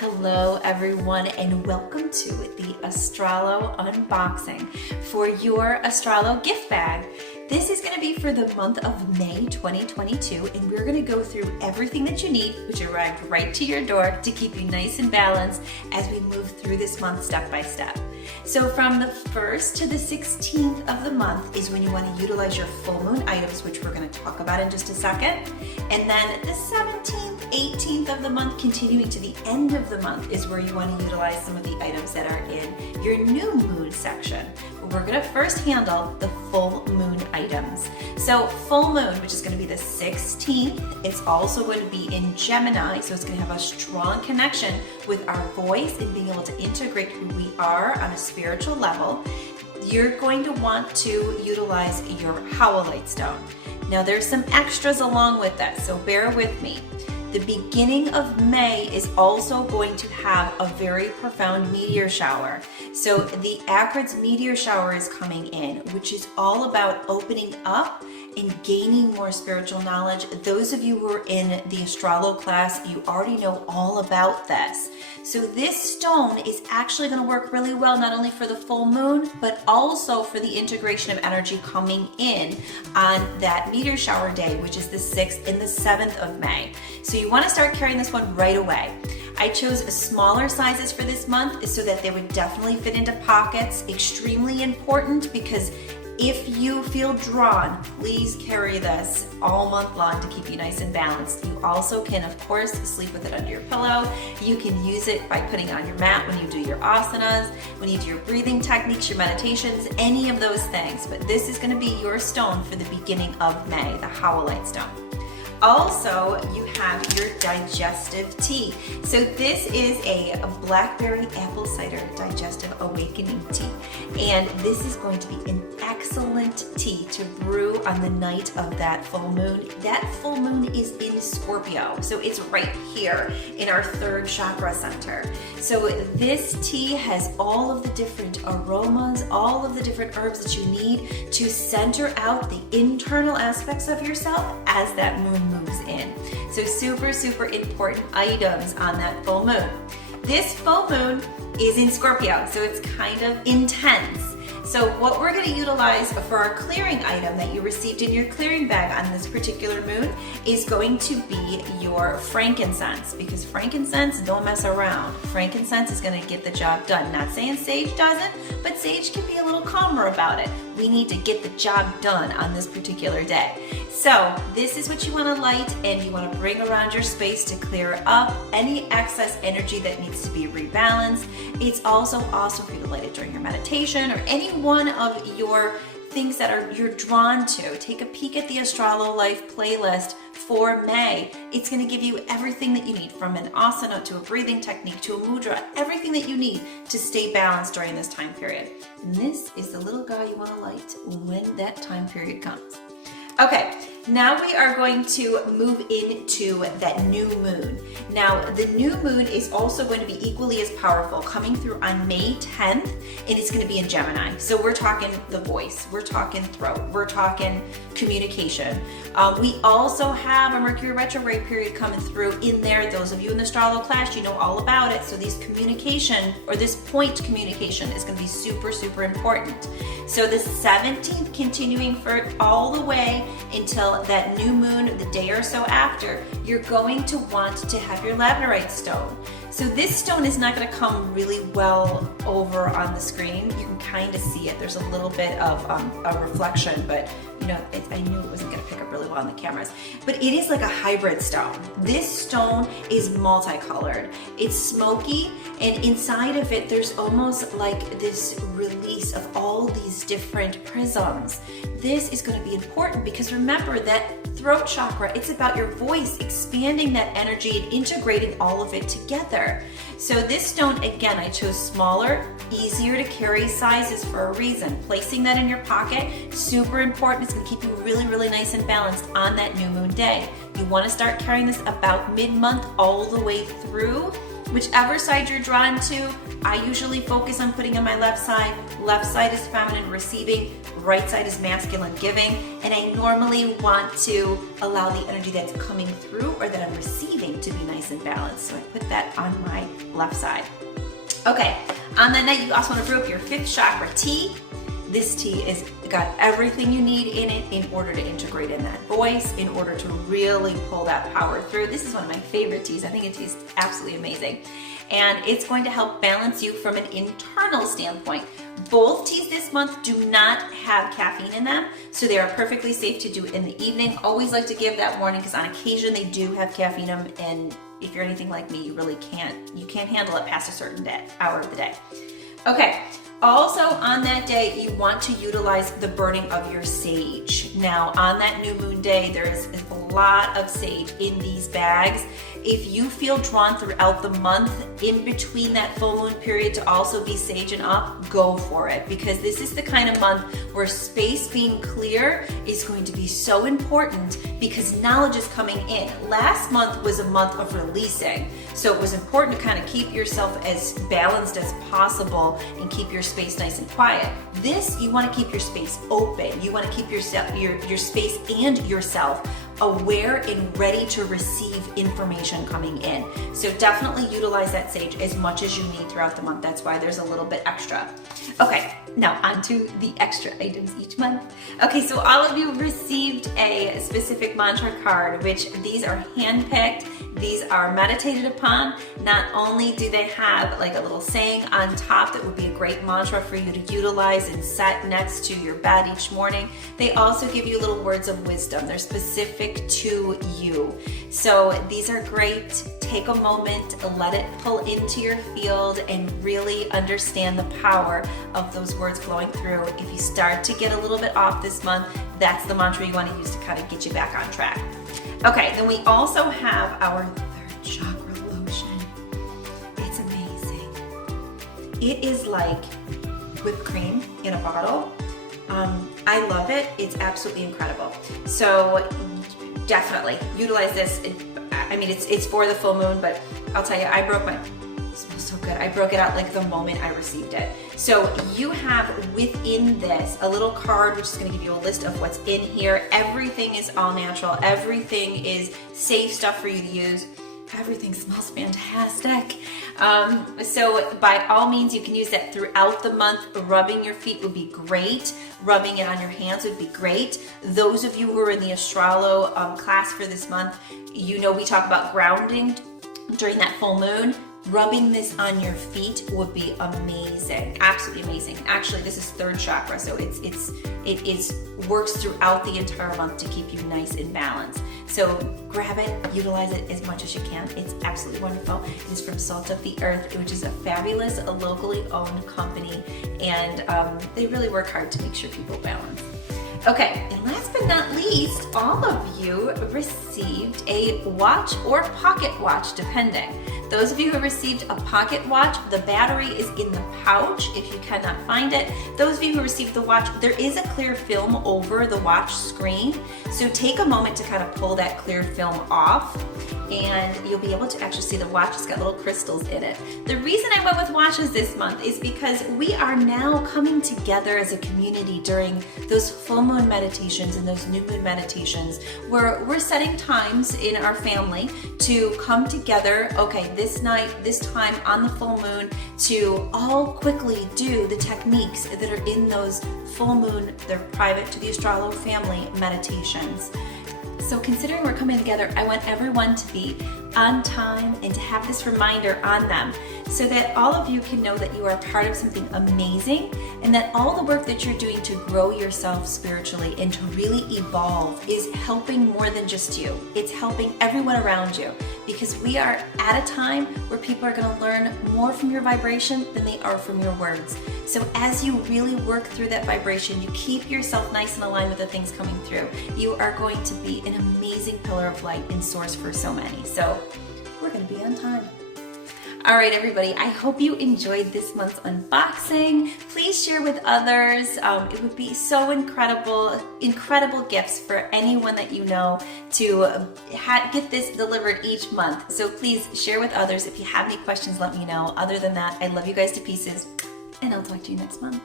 Hello everyone, and welcome to the Astrolo unboxing for your Astrolo gift bag. This is going to be for the month of May 2022, and we're going to go through everything that you need, which arrived right to your door to keep you nice and balanced as we move through this month step by step. So from the 1st to the 16th of the month is when you want to utilize your full moon items, which we're going to talk about in just a second. And then the 17th, 18th of the month, continuing to the end of the month, is where you want to utilize some of the items that are in your new moon section. But we're going to first handle the full moon items. So full moon, which is going to be the 16th, it's also going to be in Gemini, so it's going to have a strong connection with our voice and being able to integrate who we are on a spiritual level. You're going to want to utilize your Howlite Stone. Now there's some extras along with that, so bear with me. The beginning of May is also going to have a very profound meteor shower. So the Acrid's meteor shower is coming in, which is all about opening up and gaining more spiritual knowledge. Those of you who are in the Astrolo class, you already know all about this. So this stone is actually going to work really well, not only for the full moon, but also for the integration of energy coming in on that meteor shower day, which is the 6th and the 7th of May. So you want to start carrying this one right away. I chose smaller sizes for this month so that they would definitely fit into pockets. Extremely important, because if you feel drawn, please carry this all month long to keep you nice and balanced. You also can, of course, sleep with it under your pillow. You can use it by putting it on your mat when you do your asanas, when you do your breathing techniques, your meditations, any of those things. But this is going to be your stone for the beginning of May, the Howlite Stone. Also, you have your Digestive tea. So this is a Blackberry apple cider digestive awakening tea. And this is going to be an excellent tea to brew on the night of that full moon. That full moon is in Scorpio, so it's right here in our 3rd chakra center. So this tea has all of the different aromas, all of the different herbs that you need to center out the internal aspects of yourself as that moon moves in. So super, super important items on that full moon. This full moon is in Scorpio, so it's kind of intense. So what we're going to utilize for our clearing item that you received in your clearing bag on this particular moon is going to be your frankincense, because frankincense don't mess around. Frankincense is going to get the job done. Not saying sage doesn't, but sage can be a little calmer about it. We need to get the job done on this particular day. So this is what you want to light, and you want to bring around your space to clear up any excess energy that needs to be rebalanced. It's also awesome for you to light it during your meditation or any one of your things that you're drawn to. Take a peek at the ASTROLOLIFE playlist for May. It's going to give you everything that you need, from an asana to a breathing technique to a mudra, everything that you need to stay balanced during this time period. And this is the little guy you want to light when that time period comes. Okay, now we are going to move into that new moon. Now, the new moon is also going to be equally as powerful, coming through on May 10th, and it's going to be in Gemini. So we're talking the voice, we're talking throat, we're talking communication. We also have a Mercury retrograde period coming through in there. Those of you in the Astrolo class, you know all about it. So these communication, or this point communication, is going to be super, super important. So the 17th continuing for all the way until that new moon, the day or so after, you're going to want to have your Lavenderite Stone. So this stone is not going to come really well over on the screen. You can kind of see it. There's a little bit of a reflection, but you know, I knew it wasn't going to pick up really well on the cameras. But it is like a hybrid stone. This stone is multicolored. It's smoky, and inside of it, there's almost like this release of all these different prisms. This is going to be important because remember that throat chakra, it's about your voice, expanding that energy and integrating all of it together. So this stone, again, I chose smaller, easier to carry sizes for a reason. Placing that in your pocket, super important. It's going to keep you really, really nice and balanced on that new moon day. You want to start carrying this about mid-month all the way through Whichever side you're drawn to, I usually focus on putting on my left side. Left side is feminine receiving, right side is masculine giving, and I normally want to allow the energy that's coming through or that I'm receiving to be nice and balanced. So I put that on my left side. Okay, on that night, you also want to brew up your 5th chakra tea. This tea is got everything you need in it in order to integrate in that voice, in order to really pull that power through. This is one of my favorite teas. I think it tastes absolutely amazing. And it's going to help balance you from an internal standpoint. Both teas this month do not have caffeine in them, so they are perfectly safe to do in the evening. Always like to give that warning because on occasion they do have caffeine in them, and if you're anything like me, you really can't handle it past a certain hour of the day. Okay. Also on that day, you want to utilize the burning of your sage. Now on that new moon day, there is a lot of sage in these bags. If you feel drawn throughout the month in between that full moon period to also be saging up, go for it, because this is the kind of month where space being clear is going to be so important because knowledge is coming in. Last month was a month of releasing, so it was important to kind of keep yourself as balanced as possible and keep your space nice and quiet. This, you want to keep your space open. You want to keep yourself, your space and yourself aware and ready to receive information coming in. So definitely utilize that sage as much as you need throughout the month. That's why there's a little bit extra. Okay, now on to the extra items each month. Okay, so all of you received a specific mantra card, which these are handpicked. These are meditated upon. Not only do they have like a little saying on top that would be a great mantra for you to utilize and set next to your bed each morning, they also give you little words of wisdom. They're specific to you. So these are great. Take a moment, let it pull into your field and really understand the power of those words flowing through. If you start to get a little bit off this month, that's the mantra you want to use to kind of get you back on track. Okay, then we also have our 3rd chakra lotion. It's amazing. It is like whipped cream in a bottle. I love it. It's absolutely incredible. So definitely utilize this. I mean, it's for the full moon, but I'll tell you, it smells so good. I broke it out like the moment I received it. So you have within this a little card which is going to give you a list of what's in here. Everything is all natural. Everything is safe stuff for you to use. Everything smells fantastic. So by all means, you can use that throughout the month. Rubbing your feet would be great. Rubbing it on your hands would be great. Those of you who are in the Astrolo class for this month, you know we talk about grounding during that full moon. Rubbing this on your feet would be amazing, absolutely amazing. Actually, this is 3rd chakra, so it works throughout the entire month to keep you nice and balanced. So grab it, utilize it as much as you can. It's absolutely wonderful. It is from Salt of the Earth, which is a fabulous, locally owned company, and they really work hard to make sure people balance. Okay, and last but not least, all of you received a watch or pocket watch, depending. Those of you who received a pocket watch, the battery is in the pouch if you cannot find it. Those of you who received the watch, there is a clear film over the watch screen. So take a moment to kind of pull that clear film off and you'll be able to actually see the watch has got little crystals in it. The reason I went with watches this month is because we are now coming together as a community during those full moon meditations and those new moon meditations where we're setting times in our family to come together, okay, this night, this time on the full moon, to all quickly do the techniques that are in those full moon, they're private to the AstroloFAMILY meditations. So considering we're coming together, I want everyone to be on time and to have this reminder on them so that all of you can know that you are part of something amazing and that all the work that you're doing to grow yourself spiritually and to really evolve is helping more than just you. It's helping everyone around you because we are at a time where people are going to learn more from your vibration than they are from your words. So as you really work through that vibration, you keep yourself nice and aligned with the things coming through. You are going to be an amazing pillar of light and source for so many. So we're going to be on time. All right, everybody, I hope you enjoyed this month's unboxing. Please share with others. It would be so incredible gifts for anyone that you know to get this delivered each month. So please share with others. If you have any questions, let me know. Other than that, I love you guys to pieces, and I'll talk to you next month.